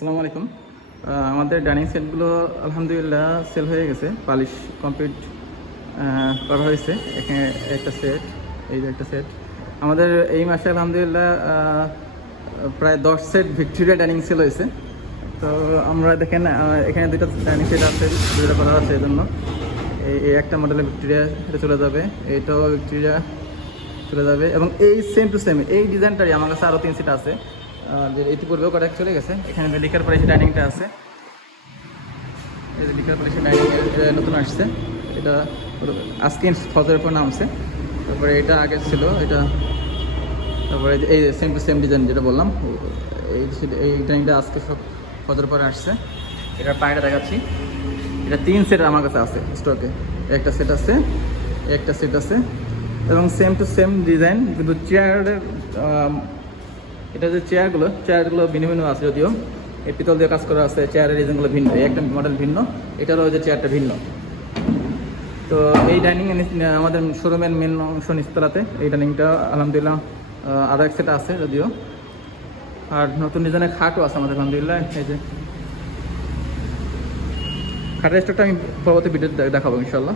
আসসালামু আলাইকুম। আমাদের ডাইনিং সেটগুলো আলহামদুলিল্লাহ সেল হয়ে গেছে, পালিশ কমপ্লিট করা হয়েছে। এখানে একটা সেট, এই যে একটা সেট। আমাদের এই মাসে আলহামদুলিল্লাহ প্রায় দশ সেট ভিক্টোরিয়া ডাইনিং সেল হয়েছে। তো আমরা দেখেন এখানে দুটো ডাইনিং সেট আছে দুটো করা আছে এই জন্য এই একটা মডেলের ভিক্টোরিয়া এটা চলে যাবে এইটাও ভিক্টোরিয়া চলে যাবে। এবং এই সেম টু সেম, এই ডিজাইনটারই আমার কাছে আরও তিন সিট আছে। যে ইতিপূর্বেও করা চলে গেছে। এখানে যে লিখার পরে ডাইনিংটা আছে। এই যে লিখার পরে ডাইনিং নতুন আসছে। এটা আজকে ফজরের পর নামছে। তারপরে এটা আগে ছিল, এটা তারপরে এই সেম টু সেম ডিজাইন যেটা বললাম, এই এই ডিজাইনটা আজকে সব ফজর পরে আসছে। এটার পায়েটা দেখাচ্ছি। এটা তিন সেট আমার কাছে আছে স্টকে একটা সেট আছে, একটা সেট আছে। এবং সেম টু সেম ডিজাইন কিন্তু চেয়ারের এটা যে চেয়ারগুলো চেয়ারগুলো ভিন্ন ভিন্ন আছে যদিও। এই পিতল দিয়ে কাজ করা আছে চেয়ারের ডিজাইনগুলো ভিন্ন একটা মডেল ভিন্ন, এটারও যে চেয়ারটা ভিন্ন। তো এই ডাইনিং আমাদের শোরুমের মেন অংশ নিচতলাতে এই ডাইনিংটা আলহামদুলিল্লাহ আরও এক সেট আছে যদিও। আর নতুন ডিজাইনের খাটও আছে আমাদের, আলহামদুলিল্লাহ, এই যে। খাটের স্টকটা আমি পরবর্তী ভিডিও দেখাবো ইনশাল্লাহ